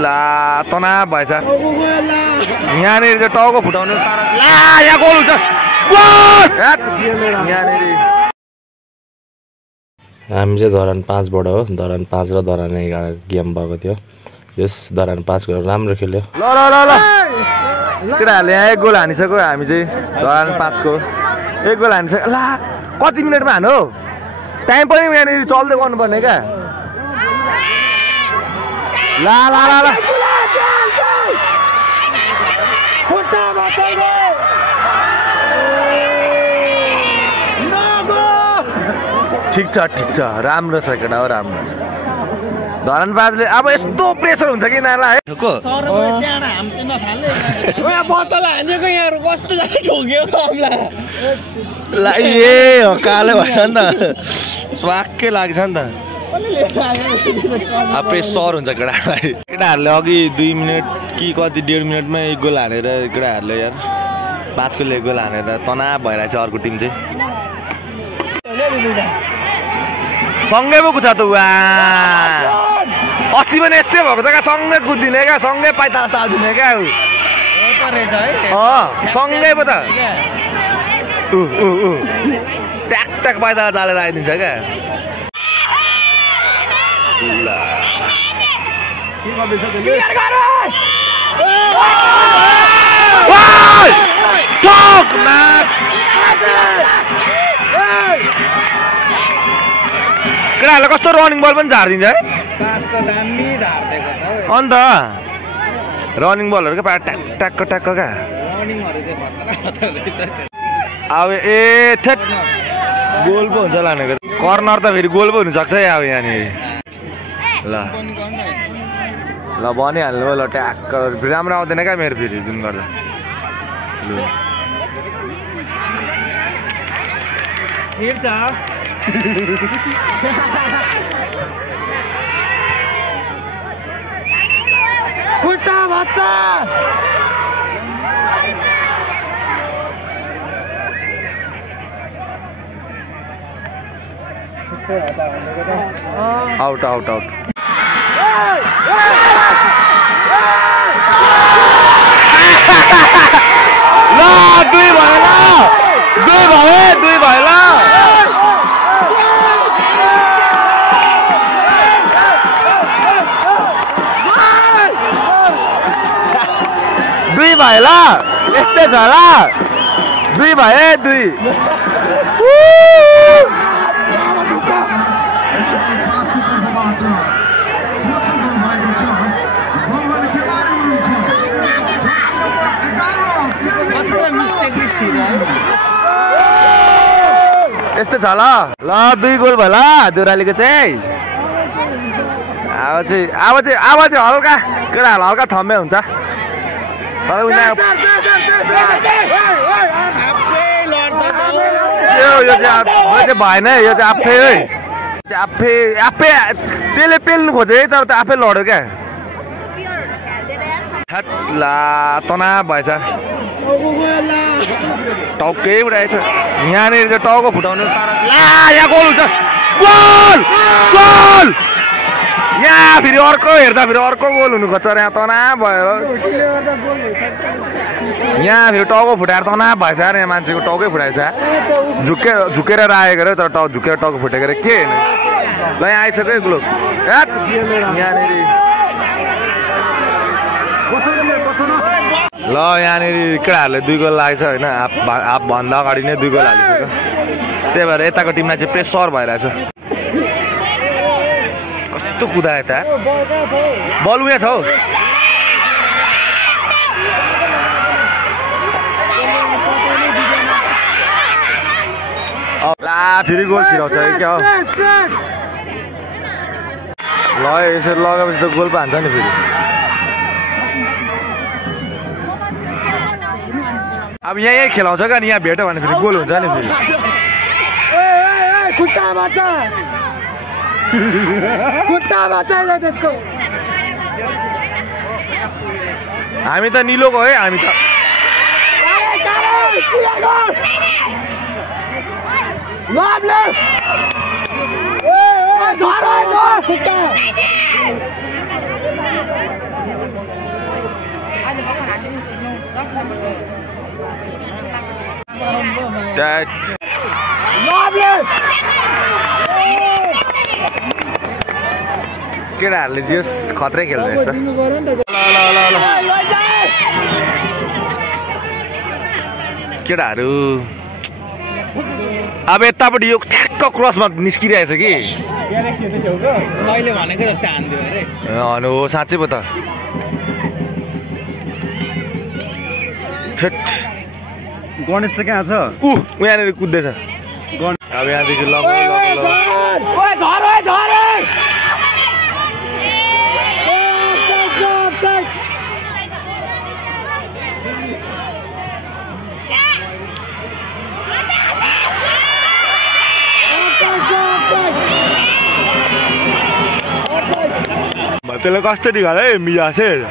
ला तनाव भएछ यहाँनिर चाहिँ टाउको फुटाउने ला यहाँ गोल हुन्छ हामी चाहिँ धरान 5 बाट हो धरान 5 र धरान 11 गेम भएको थियो यस धरान 5 को राम्रो खेल्यो ल ल ल ल केटाहरुले यहाँ 1 गोल हानिसक्यो हामी चाहिँ धरान 5 को 1 गोल हानिसक्यो ला कति मिनेटमा हान्यो टाइम पनि यहाँनिर चल्दै गर्नुपर्ने क्या ला ला ला ला ठीक छ राम्रो छ केटा हो राम्रो छ धरान 5 ले अब यस्तो प्रेसर हुन्छ कि नाला है को बोतल हानेको यहाँ कस्तो जाने ठोक्यो कमला ला ए हो काले भन्छ नि त वाक्कै लाग्छ नि त अब प्रेसर हुन्छ केटाहरुलाई केटाहरुले अघि 2 मिनेट कि कति 1.5 मिनेटमा 1 गोल हानेर केटाहरुले यार 5 को 1 गोल हानेर तनाव भइरहेछ अर्को टिम चाहिँ सँगै पो कुछ त वा अस्ति पनि यस्तै भएको त क्या सँगै कुदिने क्या सँगै पाइता चाल्दिने क्या सँगै पो त ट्याक ट्याक पाइता चालेर आइदिन्छ क्या केटाहरुले कस्तो रनिङ बल पनि झार्दिन्छ है अन्त रनिङ बलहरु के ट्याक ट्याक ट्याक क्या अब ए थेट गोल पो हुन्छ लानेको कर्नर त फेरि गोल पो हुन सक्छ है अब यहाँनिर ल ल भनिहाल्नु ल ट्याक राम्रो आउँदैन क्या मेरो फेरि जुन गर्दा ल छिर्छ खुट्टा बच्चा आउट आउट आउट ल 2 भयो ल भाइला यस्तै छ ल 2 भए 2 यस्तै छ ल 2 गोल भयो ल दुरालीको चाहिँ अब चाहिँ हल्का केटाहरु हल्का थम्मे हुन्छ तर उनी यो चाहिँ भएन यो चाहिँ आफै त्यसले पेल्नु खोजे है तर त आफै लड्यो क्या ला तनाव भएछ टाउकै उडाएछ यहाँनिर चाहिँ टाउको फुटाउने ला यहाँ गोल हुन्छ गोल यहाँ फेरि अर्को हेर्दा फेरि अर्को गोल हुनु खोज्छ यहाँ तनाव भयो यहाँ फेरि टाउको फुटाएर तनाव भएछ यहाँ मान्छेको टाउकै फुटाएछ झुकेर राखेको रे तर झुकेर टाउको फुटेको रे के होइन ल यहाँ आइसक्यो ग्लो यहाँनिर ल यहाँनिर केटाहरुले 2 गोल लागेछ होइन आप भन्दा अगाडि नै 2 गोल हालिसक्यो त्यही भएर यताको टिममा चाहिँ प्रेसर भइरहेछ कस्तो कुदाए त बल उयो छ हौ ला फेरि गोल छिराउँछ क्या हो ल यसरी लगाएपछि त गोल पो हान्छ नि फेरि अब यही खेलाउँछ क्या नि यहाँ भेट्यो भने फेरि गोल हुन्छ नि फेरि खुट्टा बच्चा त्यसको हामी त निलोको है हामी त केटाहरूले जस खत्रै खेल्दैछ केटाहरू अब यतापट्टि यो ठ्याक्क क्रसमा निस्किरहेछ कि मैले भनेको जस्तै हान्दियो अरे हो साँच्चै पो त गणेश चाहिँ कहाँ छ यहाँनिर कुद्दैछ अब यहाँदेखि ल त्यसले कसरी घर है मिया चाहिँ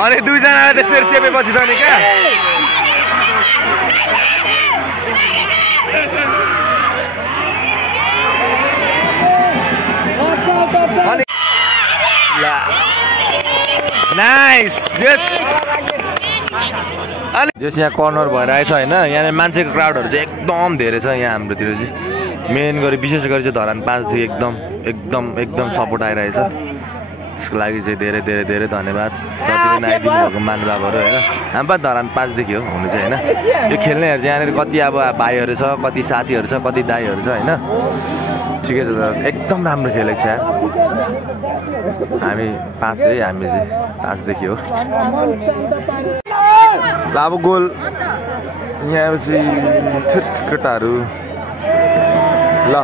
अनि दुईजनाले त्यसरी चेपेपछि त नि क्या नाइस जस यहाँ कर्नर भएर आएछ होइन यहाँ मान्छेको क्राउडहरू चाहिँ एकदम धेरै छ यहाँ हाम्रोतिर चाहिँ मेन गरी विशेष गरी चाहिँ धरान 5 देखि एकदम सपोर्ट आइरहेछ त्यसको लागि चाहिँ धेरै धेरै धेरै धन्यवाद जति पनि आइदिनु भएको महानुभावहरू होइन हामी पनि धरान 5 देखि हो हुनु चाहिँ होइन यो खेल्नेहरू चाहिँ यहाँनिर कति अब भाइहरू छ कति साथीहरू छ कति दाइहरू छ होइन ठिकै छ एकदम राम्रो खेलेको छ यार हामी 5 है हामी चाहिँ 5 देखि हो अब गोल यहाँ चाहिँ केटाहरू ल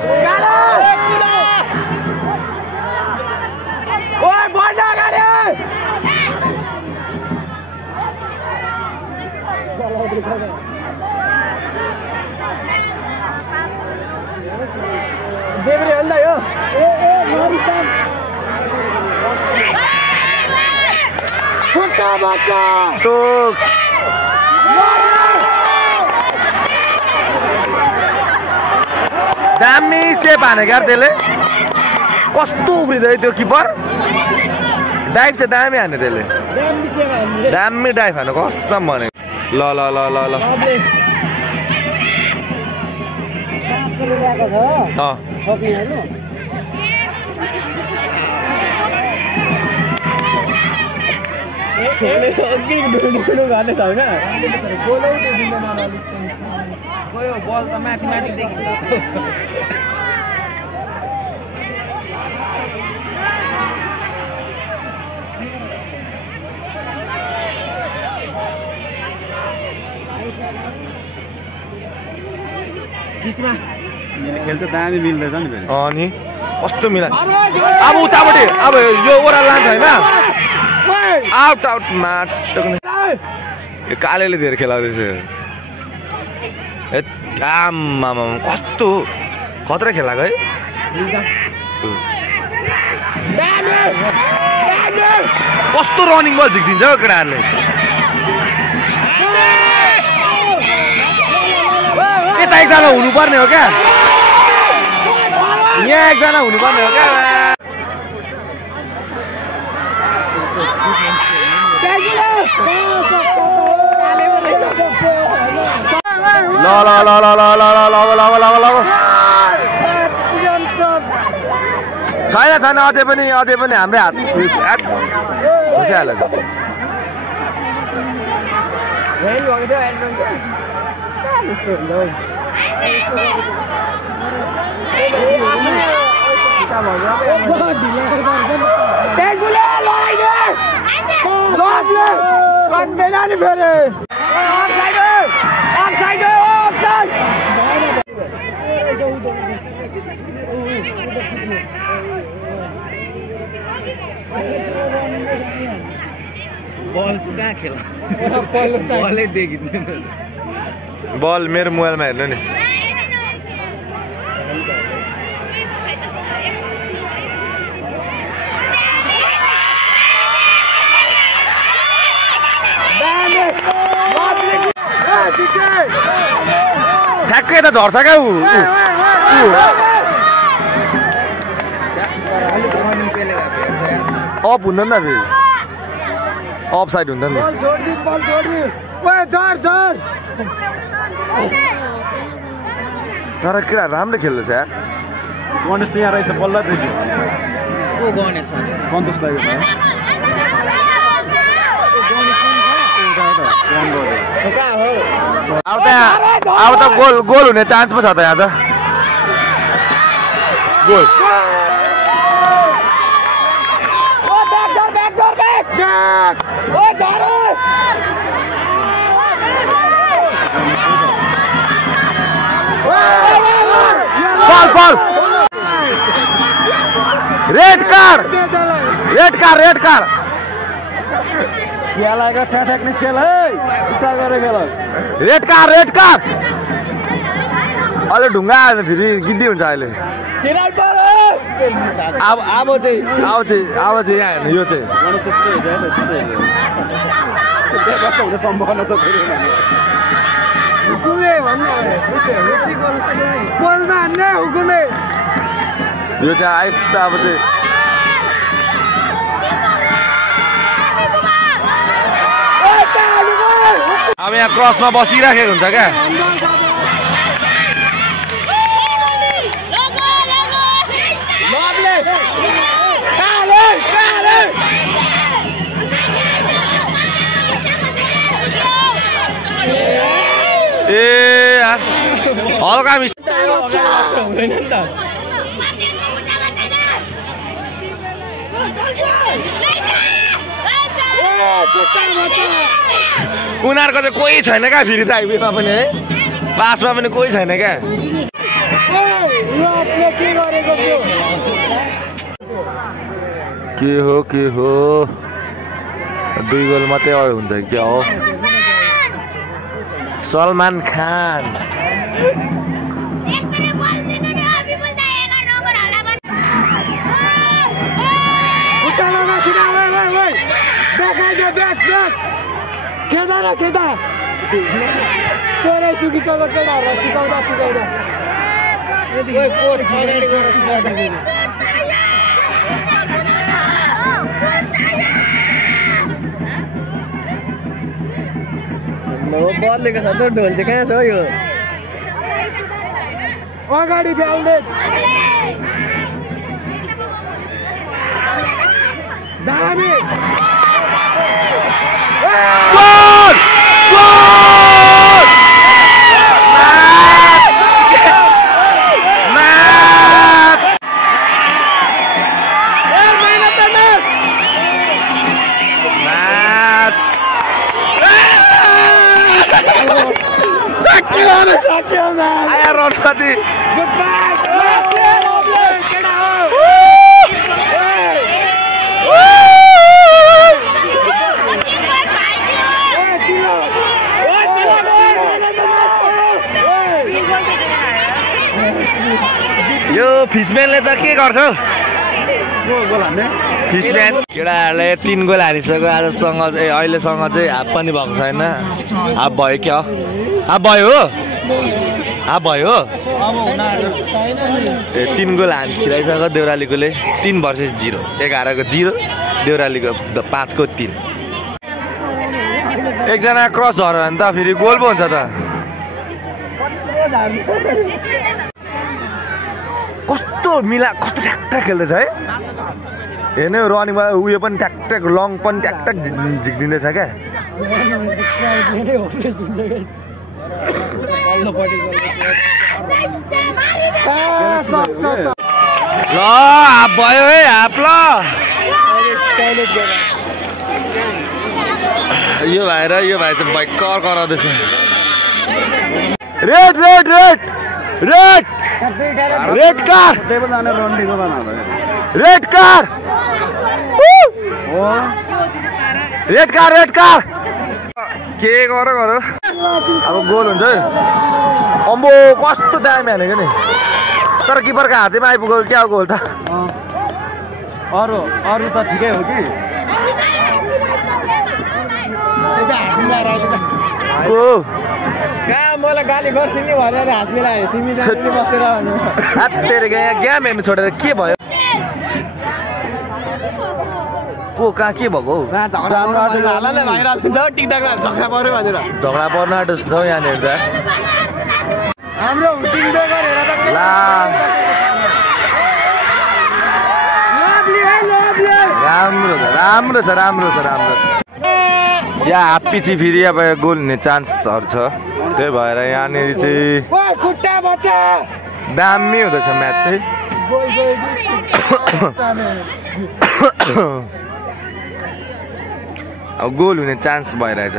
तो दामी सेप हाने क्या त्यसले कस्तो उफ्रिँदै त्यो किपर डाइभ चाहिँ दामी हाने त्यसले दामी डाइभ हाने कसम भनेको ल ल ल ल ल गयो बल त माथि माथि देखिन्छ खेल्छ दामी मिल्दैछ नि अनि कस्तो मिला अब उतापट्टि अब यो ओरा लान्छ होइन आउट आउट माटो यो कालेले धेरै खेलाउँदैछ आम्मामा कस्तो खतरा खेलाएको है कस्तो रनिङ बल झिक्दिन्छ हौ केटाहरूले यता एकजना हुनुपर्ने हो क्या यहाँ एकजना हुनुपर्ने हो क्या ल ल ल ल ल ल ल ल ल छैन छैन अझै पनि हाम्रै हात खुसिहाल्यो त बल चाहिँ कहाँ खेला बलै देखिँदैन बल मेरो मोबाइलमा हेर्नु नि टक्कै त झर्छ क्या ऊ अफ हुँदैन नि फेरि अफ साइड हुँदैन नि तर केटा राम्रो खेल्दैछ यार गणेश त यहाँ रहेछ बल्ल देख्यो को गणेश सन्तोष दाइको अब त गोल हुने चान्स पो छ त यहाँ त गोल बल रेड कार्ड खेल आएको स्याठ्याक निस्केल है विचार गरेर खेल रेड कार्ड अहिले ढुङ्गा आयो भने फेरि गिद्दी हुन्छ अहिले अब चाहिँ यहाँ हेर्नु यो चाहिँ गणेश यस्तो कस्तो हुने सम्भावना छ फेरि यो चाहिँ आइस अब चाहिँ अब यहाँ क्रसमा बसिराखेको हुन्छ क्या ए हल्का हुँदैन नि त उनीहरूको चाहिँ कोही छैन क्या फेरि त हाइवेमा पनि है पासमा पनि कोही छैन क्या के हो 2 गोल मात्रै अड हुन्छ क्या हो सलमान खान सोरे सुकिसक्यो केटाहरूलाई सिकाउँदा बदलेको छ त ढोल चाहिँ कहाँ छ यो अगाडि फ्याल्दै दामी आया रोटी यो फिसम्यानले त के गर्छ फिसम्यान केटाहरूले 3 गोल हानिसक्यो आजसँग चाहिँ अहिलेसँग चाहिँ हाफ पनि भएको छैन हाफ भयो क्या हाफ भयो हो 3 गोल हानिसकेको देउरालीकोले 3 भर्सेस 0 11 को 0 देउरालीको 5 को 3 एकजना क्रस झर्यो भने त फेरि गोल पो हुन्छ त कस्तो ट्याकट्याक खेल्दैछ है हेर्नु रनिङमा उयो पनि ट्याकट्याक लङ पनि ट्याकट्याक झिक्दिँदैछ क्या ल हाफ भयो है हाफ ल यो भाइ चाहिँ भयङ्कर कराउँदैछ रेड कार्ड के गर अब गोल हुन्छ है अम्बो कस्तो दामी हानेको नि तर किपरको हातैमा आइपुग्यो क्या गोल त अरू त ठिकै हो कि कहाँ मलाई गाली गर्छु नि भनेर हात मिलायो तिमी जाने बसेर भन्नु हात तेरे यहाँ गेम हेर्नु छोडेर के भयो को कहाँ के भएको हौ हालले भाइरल हुन्छ टिकटकमा झगडा पर्यो भनेर झगडा पर्न आँटेको छ यहाँनिर त हाम्रो टिकटक गरेर त ला राम्रो छ यहाँ हाफ पिची फेरि अब गोल हुने चान्सहरू छ त्यही भएर यहाँनिर चाहिँ खुट्टा बच्चा दामी हुँदैछ म्याच चाहिँ अब गोल हुने चान्स भइरहेछ